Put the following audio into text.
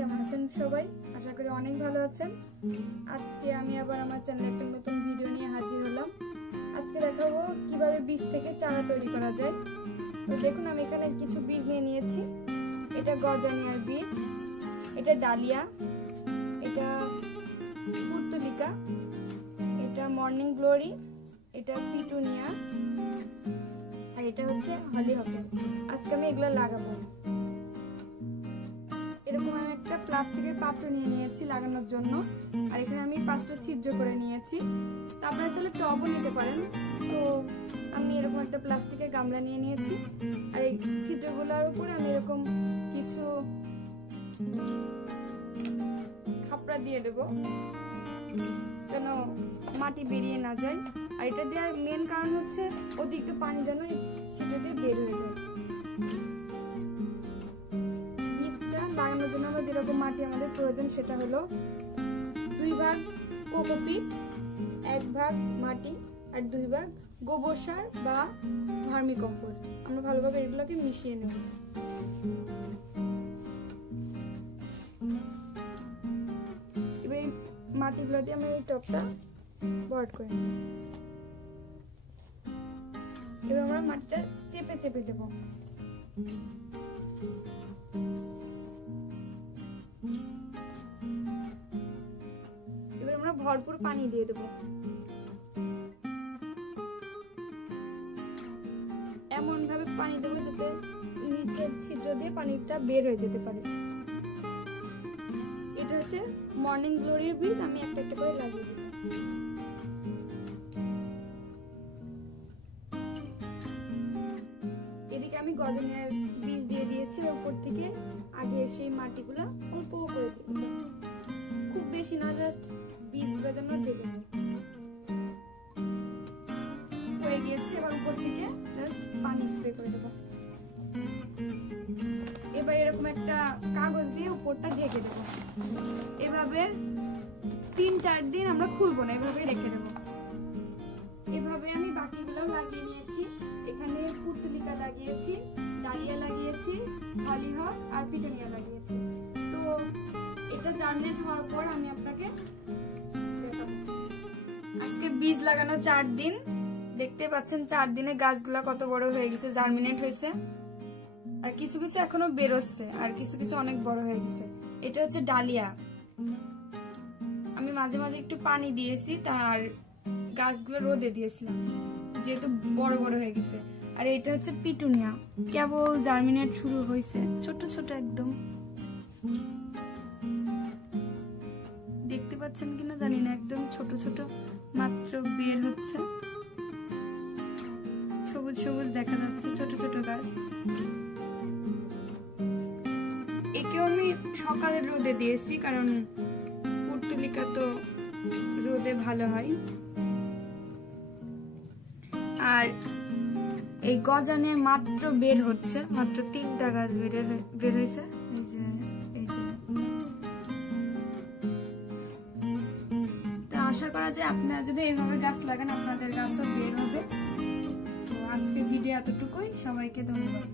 কেমন আছেন সবাই? আশা করি অনেক ভালো আছেন। আজকে আমি আবার আমার চ্যানেলে একটা নতুন ভিডিও নিয়ে হাজির হলাম। আজকে দেখাবো কিভাবে বীজ থেকে চারা তৈরি করা যায়। তো দেখুন, আমি এখানে কিছু বীজ নিয়ে নিয়েছি। এটা গজানিয়ার বীজ, এটা ডালিয়া, এটা পুর্তলিকা, এটা মর্নিং গ্লোরি, এটা পিটুনিয়া, আর এটা হচ্ছে হলিহকের। আজকে আমি এগুলো লাগাবো। এরকম আমি একটা প্লাস্টিকের পাত্র নিয়ে নিয়েছি লাগানোর জন্য, আর এখানে আমি 5টা ছিদ্র করে নিয়েছি। তারপরে চাইলে টবও নিতে পারেন। তো আমি এরকম একটা প্লাস্টিকের গামলা নিয়ে নিয়েছি, আর এই ছিদ্রগুলোর উপরে আমি এরকম কিছু খাপড়া দিয়ে দেবো যেন মাটি বেরিয়ে না যায়। আর এটা দেওয়ার মেন কারণ হচ্ছে অতিরিক্ত পানি যেন এই ছিদ্র দিয়ে বের হয়ে যায়। বীজটা লাগানোর জন্য আমরা যেরকম মাটি আমাদের প্রয়োজন সেটা হলো 2 ভাগ কোকোপিট, 1 ভাগ মাটি, আর 2 ভাগ গোবর সার বা ভার্মি কম্পোস্ট। আমরা ভালোভাবে এগুলোকে মিশিয়ে নেব। এবার এই মাটিগুলো দিয়ে আমরা এই টবটা ভরাট করে নেব। এবার আমরা মাটিটা চেপে চেপে দেব। এবার আমরা ভরপুর পানি দিয়ে দেব। এমন ভাবে পানি দেবো যাতে নিচের ছিদ্র দিয়ে পানিটা বের হয়ে যেতে পারে। এটা হচ্ছে মর্নিং গ্লোরির বীজ, আমি একটা একটা করে লাগিয়ে দেব। এদিকে আমি গজানিয়ার বীজ দিয়ে দিয়েছি। উপর থেকে আগে সেই মাটিগুলো অল্প করে দেব, খুব বেশি না, জাস্ট বীজগুলো যেন ঢেকে হয়ে গিয়েছে। এবার উপর থেকে জাস্ট পানি স্প্রে করে দেব। এবার এরকম একটা কাগজ দিয়ে উপরটা ঢেকে দেব। এভাবে 3-4 দিন আমরা খুলবো না, এভাবে রেখে দেব। এভাবে আমি বাকিগুলো লাগিয়ে নিয়েছি। এখানে পুর্তলিকা লাগিয়েছি, ডালিয়া লাগিয়েছি, হলিহক আর পিটুনিয়া লাগিয়েছি। তো এটা জার্মিনেট হওয়ার পর আমি আপনাকে দেখাবো। আজকে বীজ লাগানো 4 দিন। দেখতে পাচ্ছেন 4 দিনে গাছগুলা কত বড় হয়ে গেছে, জার্মিনেট হয়েছে। আর কিছু কিছু এখনো বেরোচ্ছে, আর কিছু কিছু অনেক বড় হয়ে গেছে। এটা হচ্ছে ডালিয়া। আমি মাঝে মাঝে একটু পানি দিয়েছি, তার গাছগুলো রোদে দিয়েছিলাম যেহেতু বড় বড় হয়ে গেছে। আর এটা হচ্ছে পিটুনিয়া, কেবল জার্মিনেট শুরু হয়েছে, ছোট ছোট একদম। দেখতে পাচ্ছেন কিনা জানি না, একদম ছোট ছোট মাত্র বের হচ্ছে। সবুজ সবুজ দেখা যাচ্ছে, ছোট ছোট গাছ। একেও আমি সকালে রোদে দিয়েছি, কারণ পুর্তলিকা তো রোদে ভালো হয়। আর এই গজানে মাত্র বের হচ্ছে, মাত্র 3টা গাছ বের হয়েছে। আশা করা যায় আপনারা যদি এইভাবে গাছ লাগান আপনাদের গাছও বের হবে। তো আজকে ভিডিও এতটুকুই, সবাইকে ধন্যবাদ।